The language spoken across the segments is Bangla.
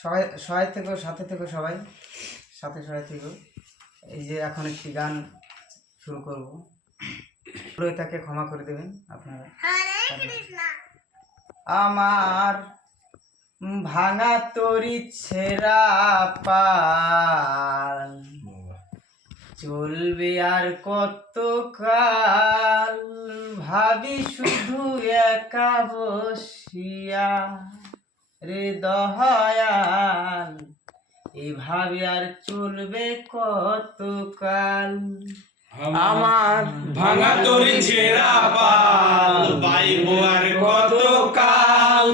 সবাই সবাই থেকে সাথে থেকে সবাই সবাই থেকে এই যে এখন একটি গান শুরু করব, তাকে ক্ষমা করে দেবেন আপনারা। আমার ভাঙা তরি ছেঁড়া পাল চলবে আর কত কাল, ভাবি শুধু একা বসিয়া রে দয়াল, এভাবে আর চলবে কত কাল। আমার ভাঙা তরি ছেঁড়া পাল বাইব আর কত কাল,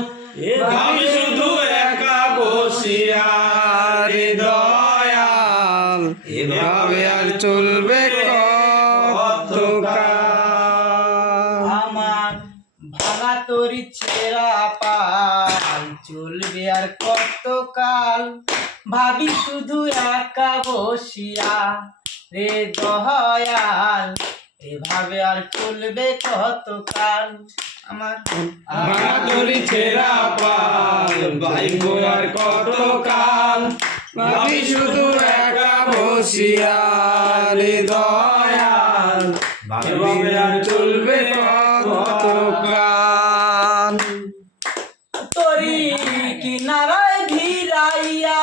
ভাবি শুধু একা বসিয়া রে দয়াল, এভাবে আর চলবে কত কাল। আমার ভাঙা তরি ছেঁড়া পাল চলবে আর কত কাল, ভাবি শুধু একা বসিয়া রে দয়াল, এভাবে আর চলবে কত কাল। আমার ভাঙা তরি ছেঁড়া পাল বাইব আর কত কাল, ভাবি শুধু একা বসিয়া রে দয়াল, এভাবে আর চলবে কত কাল। তরি কিনারায় ভিড়াইয়া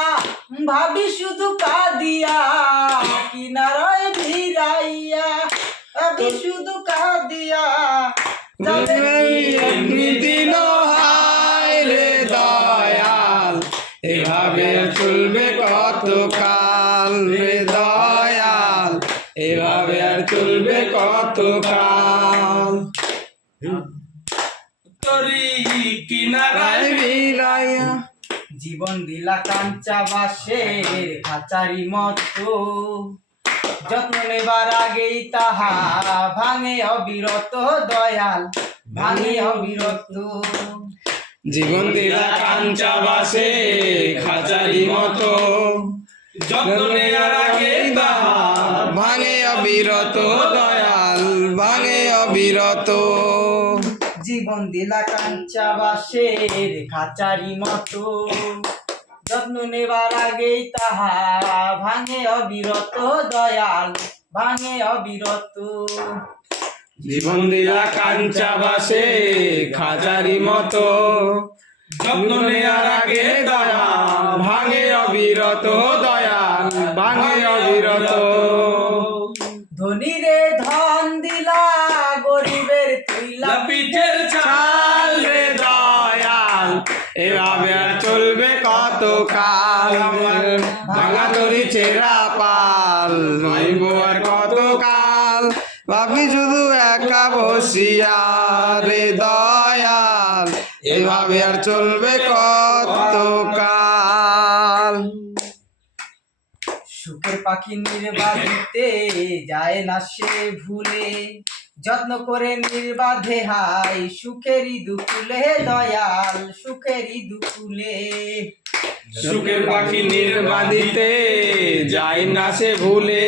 ভাবি শুধু কাঁদিয়া, কিনারায় ভিড়াইয়া ভাবি শুধু কাঁদিয়া, দিন হায় রে দয়াল, এভাবে চলবে কত কাল রে দয়াল, এভাবে আর চলবে কত কাল। তরি কিনারায় ভিড়াইয়া জীবন দিলা কাঞ্চা বাসের খাঁচারি মতো, যত্ন নেবার আগেই তাহা ভাঙে অবিরত দয়াল, ভাঙে অবিরত। জীবন দিলা কাঞ্চা বাসে খাঁচারি মতো, যত্ন নেয়ার আগে তাহা ভাঙে অবিরত দয়াল, ভাঙে অবিরত। জীবন দিলা কাঞ্চা বাসের খাঁচারি মতো, যত্ন নেবার আগেই তাহা ভাঙে অবিরত দয়াল, ভাঙে অবিরত। জীবন দিলা কাঞ্চা বাসে খাঁচারি মতো, যত্ন নেয়ার আগে দয়া ভাঙে অবিরত দয়াল, ভাঙে অবিরত। ধনীরে ধন দিলা গরিবের তুইলা পিঠের ছাল রে দয়াল, এভাবে আর চলবে কত কাল। আমার ভাঙা তরি ছেঁড়া পাল ভাইব আর কত কাল, ভাবি শুধু একা বসিয়া রে দয়াল, এভাবে আর চলবে কত কাল। সুখের পাখি নির্বাধিতে যায় না সে ভুলে, যত্ন করে নির্বাধে হাই সুখেরই দুকুলে দয়াল, সুখেরই দুকুলে। সুখের পাখি নির্বাধিতে যায় না সে ভুলে,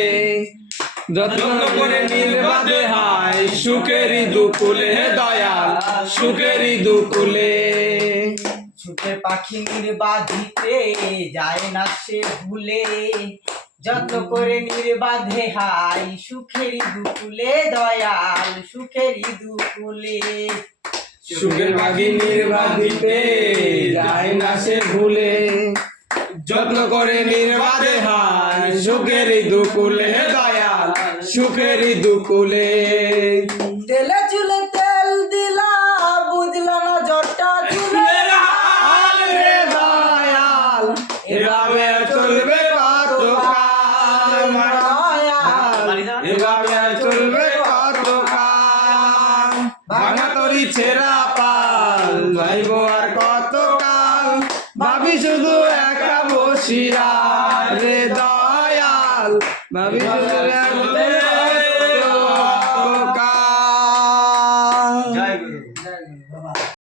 যত্ন করে নির্বাধে হাই সুখেরই দুকুলে দয়াল, সুখেরই দুকুলে। সুখের পাখি নির্বাধিতে যায় না সে ভুলে, যত্ন করে নির্বাধে হাই সুখেরই দুকুলে দয়াল, সুখেরই দুকুলে। সুখের পাখি নির্বাধিতে যায় না সে ভুলে, যত্ন করে নির্বাধে হাই সুখেরই দুকুলে দয়াল, সুখেরই দুকুলে। তেলে চুলে তেল দিলা বুঝলা না জটটা চুলে রে দয়াল, এভাবে চলবে কত কাল। এভাবে চলবে কত কাল। ভাঙা তরি ছেঁড়া পাল ভাইব আর কত কাল, ভাবি শুধু একা বসিয়া রে দয়াল, ভাবি শুধু